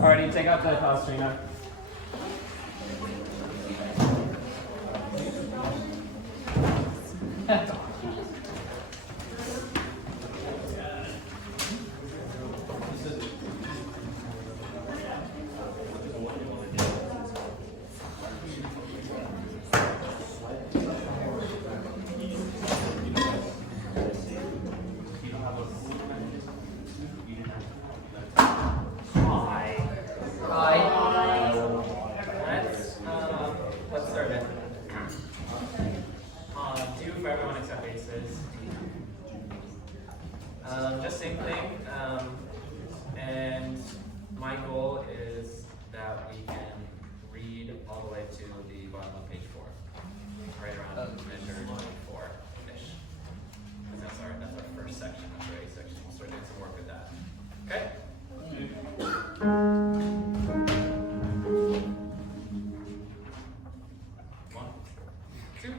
Alrighty, take out the Palestrina. Let's start it. Do for everyone except bases. Just same thing. And my goal is that we can read all the way to the bottom of page 4. Right around measure 24-ish. That's our first section, that's our A section. We'll start doing some work with that. Okay? One, two.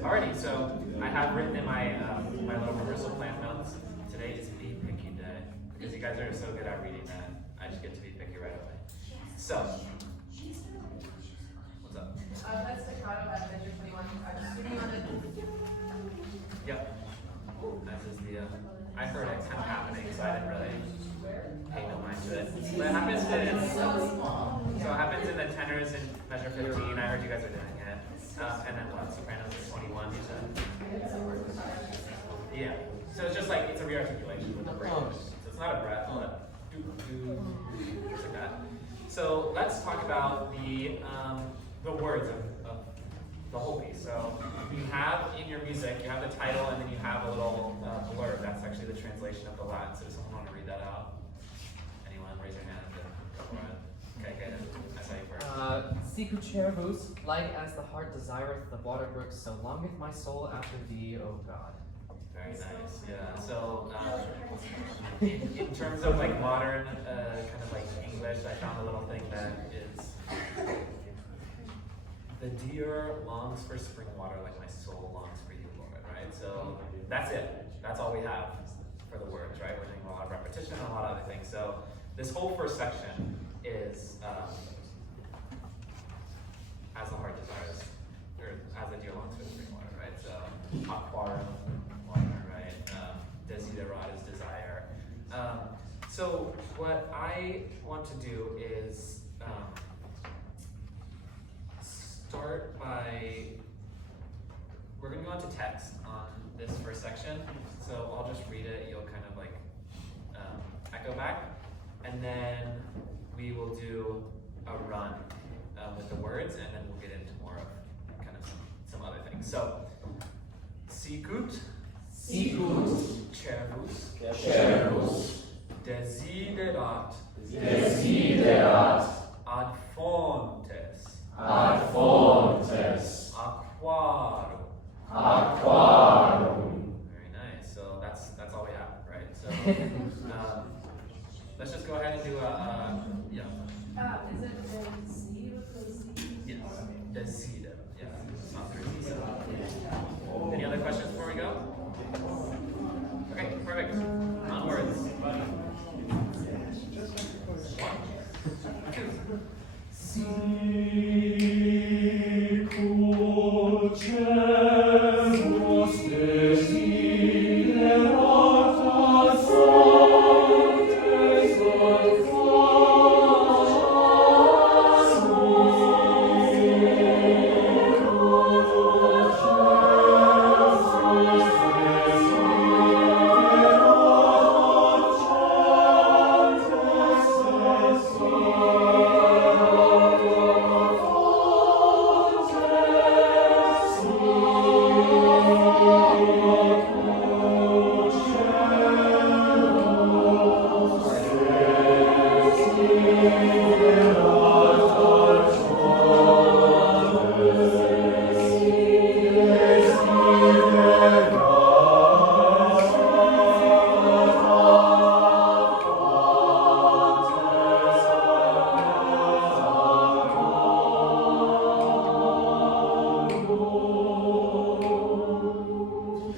Alrighty, so I have written in my my little rehearsal plan notes. Today is Be Picky Day because you guys are so good at reading that I just get to be picky right away. So, what's up? That's staccato at measure 21. I'm assuming on it. Yep. This is the. I heard it kind of happening, so I didn't really pay no mind to it. But it happens so it happens in the tenors in measure 15. I heard you guys are doing it. And then what? Sopranos is 21, you said? Yeah. So it's just like, it's a rearticulation with the break. So it's not a breath, but just like that. So let's talk about the words of the whole piece. So you have in your music, you have the title, and then you have a little blurb. That's actually the translation of the Latin. So does someone want to read that out? Anyone? Raise your hand. Go for it. Okay, good. That's how you work. Sicut Cervus, like as the heart desireth the water brooks, so longeth my soul after thee, O God. Very nice, yeah. So, in terms of like modern, kind of like English, I found a little thing that is, the deer longs for spring water like my soul longs for you, Lord, right? So, that's it. That's all we have for the words, right? We're doing a lot of repetition and a lot of other things. So, this whole first section is, as the heart desires, or as the deer longs for the spring water, right? So, aquarum, water, right? Desiderat is desire. So, what I want to do is start by, we're going to go into text on this first section. So, I'll just read it, you'll kind of like echo back, and then we will do a run with the words, and then we'll get into more of kind of some other things. So, Sicut Cervus desiderat ad fontes aquarum. Very nice. So that's all we have, right? So let's just go ahead and do yeah. Is it the C with the Z? Yes. Decide. Yeah. It's not 3 Any other questions before we go? Okay, perfect. Onwards. One. Sicut Cervus desiderata sanctes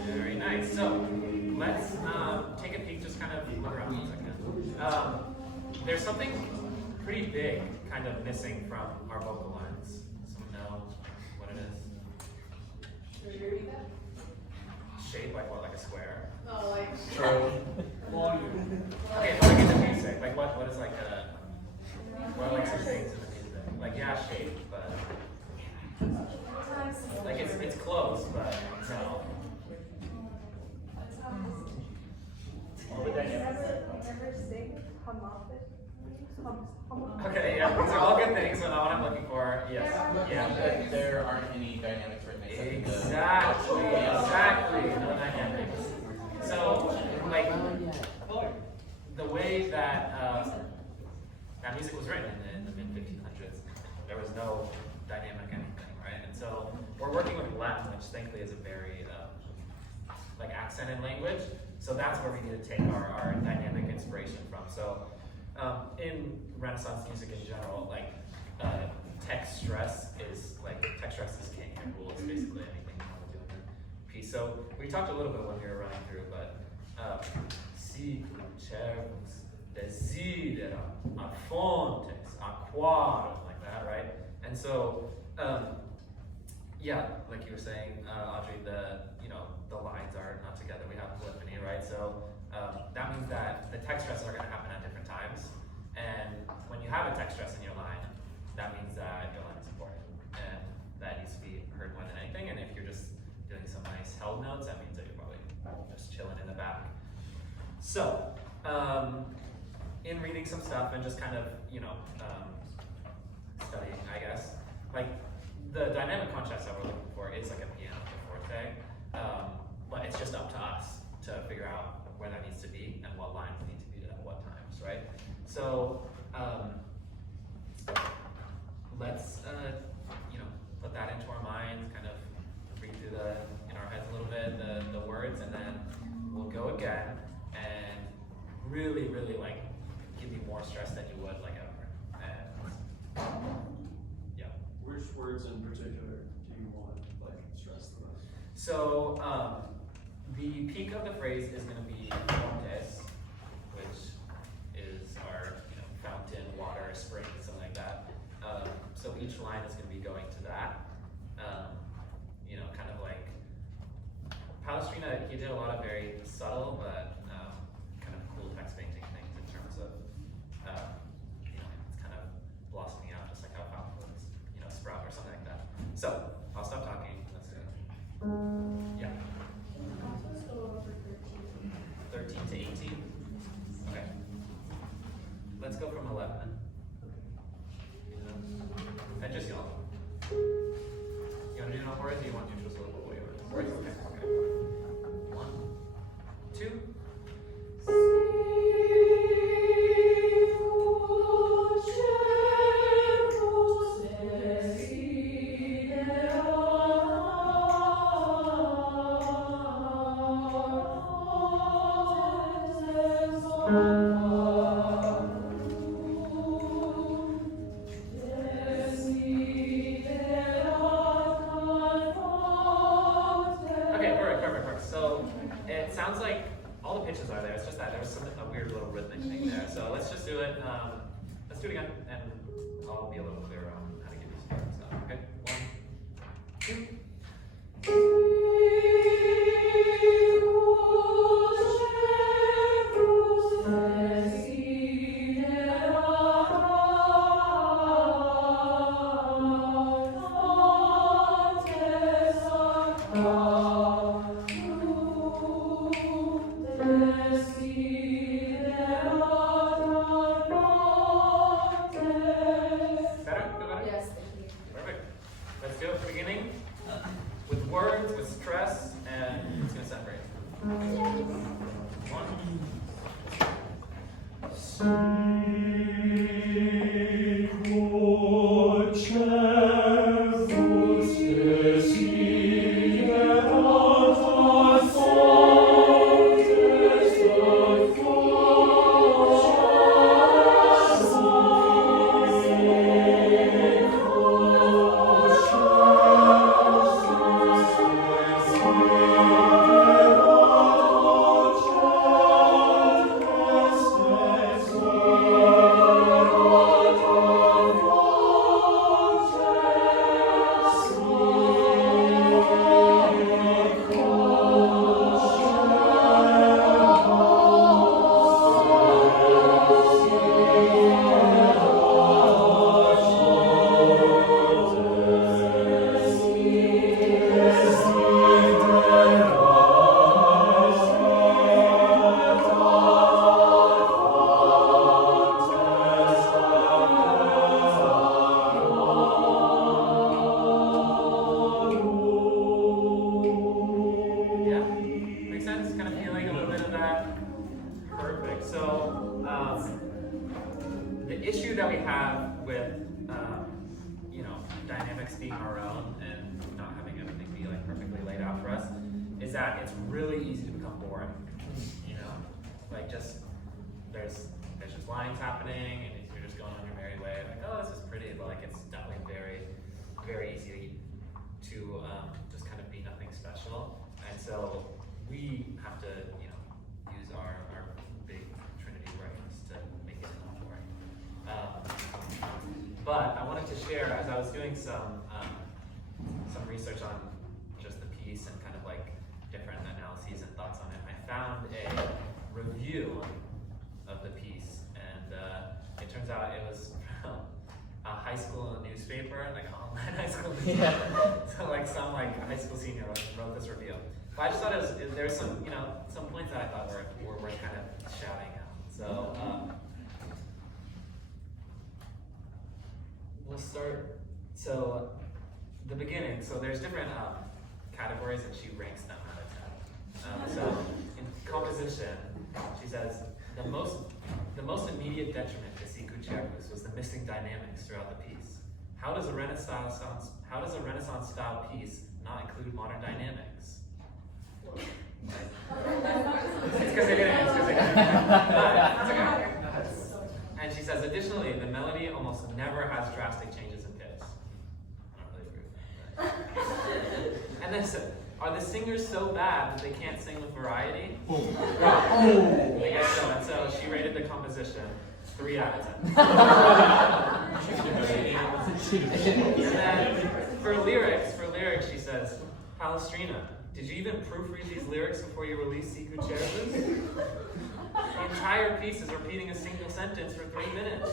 Very nice. So let's take a peek, just kind of look around for a second. There's something pretty big kind of missing from our vocal lines. Someone know what it is? Should we repeat that? Shape, like what, like a square? Oh, like. Okay, but like in the music, like what is like a, what are like some things in the music? Like yeah, shape, but like it's close, but no. Never sing, come off it. Okay, yeah, these are all good things, but not what I'm looking for. Yes, yeah. There aren't any dynamics written except in the Exactly, no dynamics. So, like, the way that that music was written in the mid-1500s, there was no dynamic anything, right? And so we're working with Latin, which thankfully is a very like accented language. So that's where we need to take our dynamic inspiration from. So in Renaissance music in general, like text stress is king and rules basically anything you want to do in a piece. So we talked a little bit when we were running through, but Sicut Cervus desidera a fontes aquarum, like that, right? And so yeah, like you were saying, Audrey, the lines are not together. We have polyphony, right? So that means that the text stresses are going to happen at different times. And when you have a text stress in your line, that means that your line is important, and that needs to be heard more than anything. And if you're just doing some nice held notes, that means that you're probably just chilling in the back. So in reading some stuff and just kind of studying, I guess, like the dynamic contrast that we're looking for is like a piano forte. But it's just up to us to figure out where that needs to be and what lines need to be at what times, right? So let's put that into our minds, kind of read through in our heads a little bit the words, and then we'll go again and really, really like give you more stress than you would like ever. And yeah. Which words in particular do you want like stress the most? So the peak of the phrase is going to be fontes, which is our fountain, water, spring, something like that. So each line is going to be going to that. Kind of like Palestrina, he did a lot of very subtle but kind of cool text painting things in terms of it's kind of blossoming out just like how fountains sprout or something like that. So I'll stop talking. Let's do it. Yeah. 13 to 18? Okay. Let's go from 11 then. And just y'all. You want to do no words or you want to do just a little bit of words? Okay. 1, 2. Okay, perfect. So it sounds like all the pitches are there. It's just that there was a weird little rhythmic thing there. So let's just do it. Let's let's do it again, and I'll be a little clearer on how to get used to it. So, okay, 1, 2. Better? Feel better? Yes, thank you. Perfect. Let's do it at the beginning with words, with stress, and it's going to separate. 1. Sicut Cervus desiderat fontes Yeah? Makes sense? Kind of feeling a little bit of that? Perfect. So, the issue that we have with, dynamics being our own and not having everything be like perfectly laid out for us is that it's really easy to become boring. Like there's just lines happening and you're just going on your merry way. Like, oh, this is pretty, but like it's definitely very, very easy to just kind of be nothing special. And so we have to, use our big Trinity brains to make it not boring. But I wanted to share, as I was doing some research on just the piece and kind of like different analyses and thoughts on it, I found a review of the piece, and it turns out it was from a high school newspaper, like an online high school newspaper. So like some high school senior wrote this review. But I just thought there's some some points that I thought were worth kind of shouting out. So we'll start. So the beginning. So there's different categories, and she ranks them out of 10. So in composition, she says the most immediate detriment to Sicut Cervus was the missing dynamics throughout the piece. How does a Renaissance style piece not include modern dynamics? It's because they didn't. It's because they didn't. It's okay. And she says, additionally, the melody almost never has drastic changes in pitch. I don't really agree with that. And then, are the singers so bad that they can't sing with variety? I guess so. And so she rated the composition 3 out of 10. And then for lyrics, she says, Palestrina, did you even proofread these lyrics before you released Sicut Cervus? The entire piece is repeating a single sentence for 3 minutes.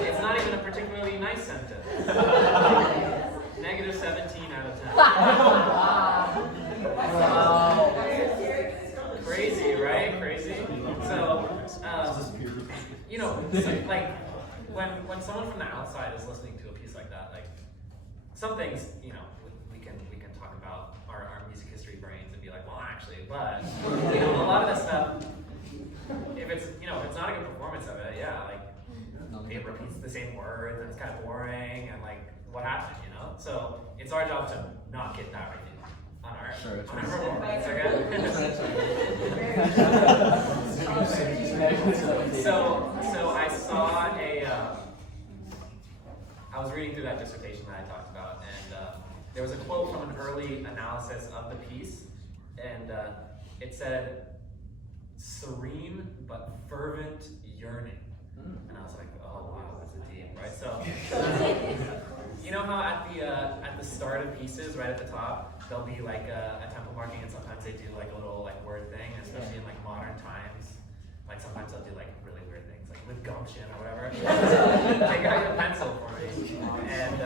It's not even a particularly nice sentence. Negative 17 out of 10. Wow. Crazy, right? Crazy. So, like when someone from the outside is listening to a piece like that, like some things, we can talk about our music history brains and be like, well, actually, but a lot of this stuff, if it's not a good performance of it, yeah, like it repeats the same words and it's kind of boring and like what happened, So it's our job to not get that right on our performance, okay? So I saw I was reading through that dissertation that I talked about, and there was a quote from an early analysis of the piece, and it said, serene but fervent yearning. And I was like, oh wow, pieces right at the top, there'll be like a tempo marking, and sometimes they do like a little like word thing, especially in like modern times. Like sometimes they'll do like really weird things, like with gumption or whatever. Take out your pencil for me, and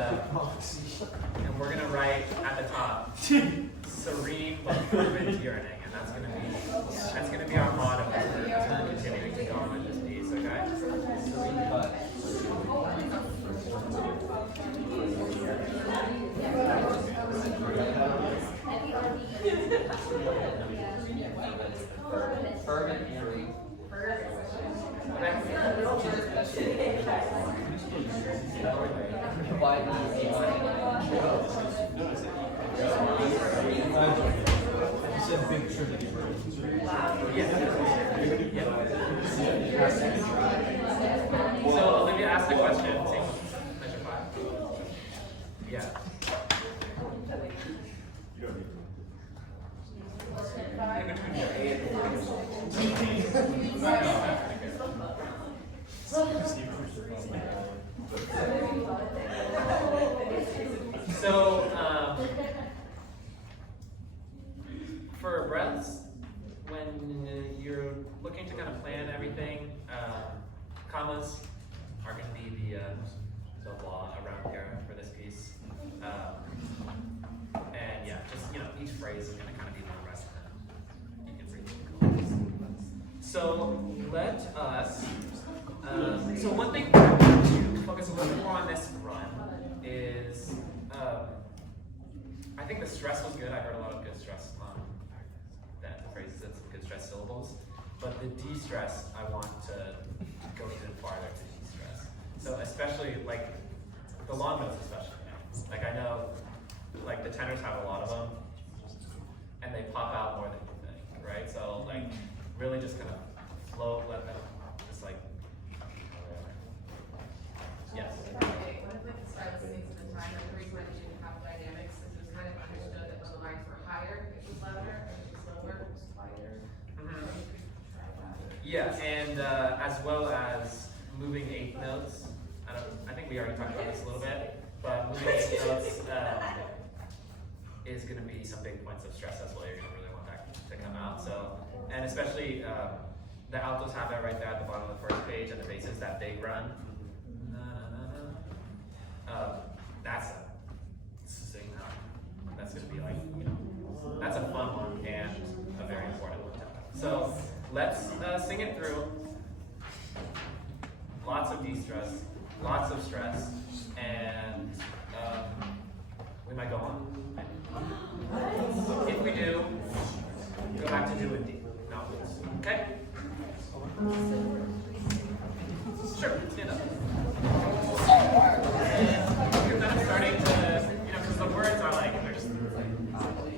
we're gonna write at the top, serene but fervent yearning, and that's gonna be our motto as we're continuing to go on with this piece. Okay. Serene but. Fervent yearning. You said big Trinity versions, right? So Olivia asked the question. Same measure 5. Yeah. In between your 8 and 14. So, for breaths, when you're looking to kind of plan everything, commas are going to be the law around here for this piece. And yeah, just each phrase is going to kind of be one rest, and you can breathe. So let us. So one thing to focus a little bit more on this run is, I think the stress was good. I heard a lot of good stress on that phrases and some good stress syllables. But the de-stress, I want to go even farther to de-stress. So especially like the long notes, especially. Like I know, like the tenors have a lot of them, and they pop out more than you think, right? So like really just kind of flow, let them just like. Yes. What if like the start listening to the time, like the reason why they didn't have dynamics is it was kind of understood that when the lines were higher, it was louder, and it was lower, it was quieter. Yeah, and as well as moving 8th notes. I think we already talked about this a little bit, but moving 8th notes is going to be some big points of stress as well. You're going to really want that to come out. So, and especially the altos have that right there at the bottom of the first page, and the basses, that big run. That's a sing out. That's going to be like, that's a fun one and a very important one. So let's sing it through. Lots of de-stress, lots of stress, and we might go on. If we do, go back to doing D. No, okay? Sure, stand up. You're kind of starting to, because the words are like, they're just, you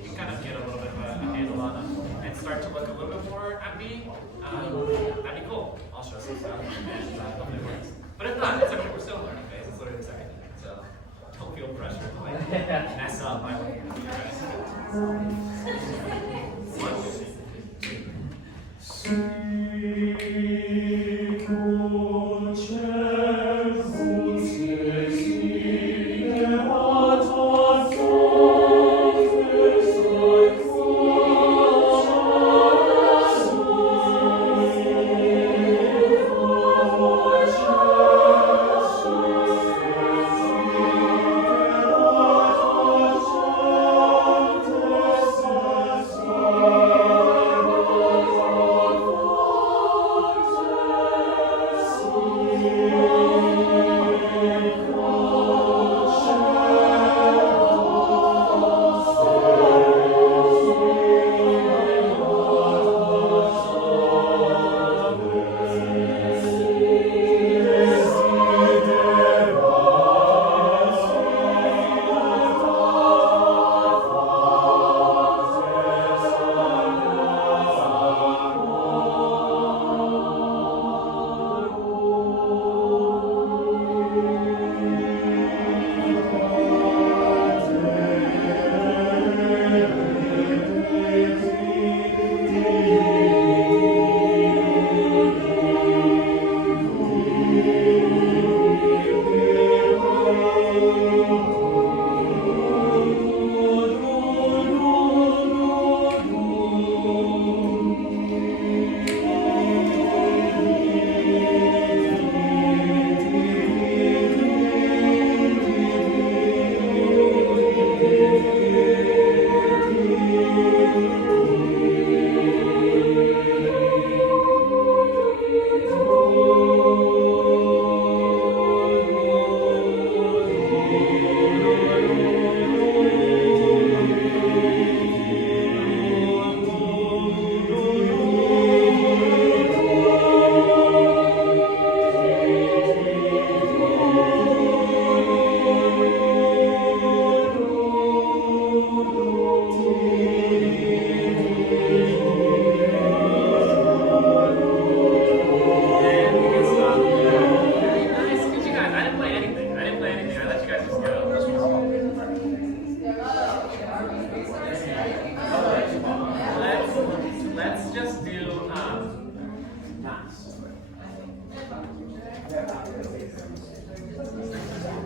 can kind of get a little bit of a handle on them and start to look a little bit more at me. That'd be cool. I'll show some stuff and hopefully it works. But if not, it's okay. We're still in learning phase. It's literally the second thing. So don't feel pressure to like mess up my way. Sicut Cervus, Sicut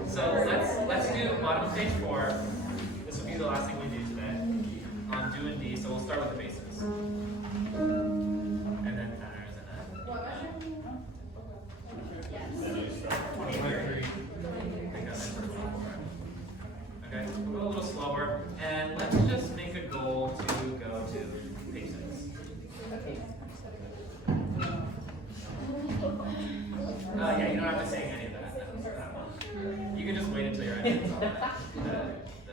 So let's do bottom of page 4. This will be the last thing we do today on do and D. So we'll start with the basics, and then patterns and then. What measure? 23. Okay, we'll go a little slower, and let's just make a goal to go to page 6. Yeah, you don't have to sing any of that. You can just wait until you're at the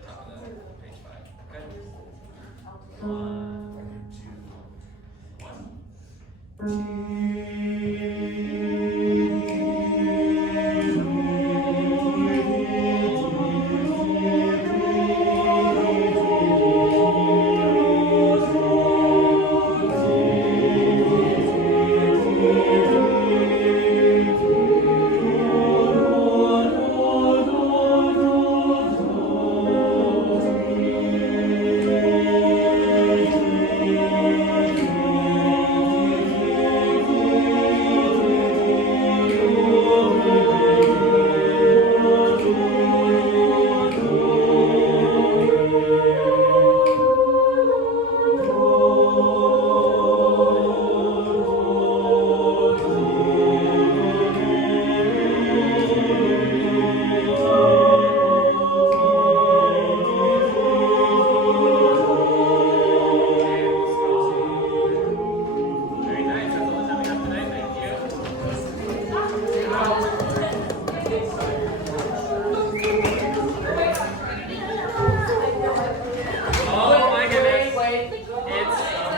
top of the page 5. Okay? 1.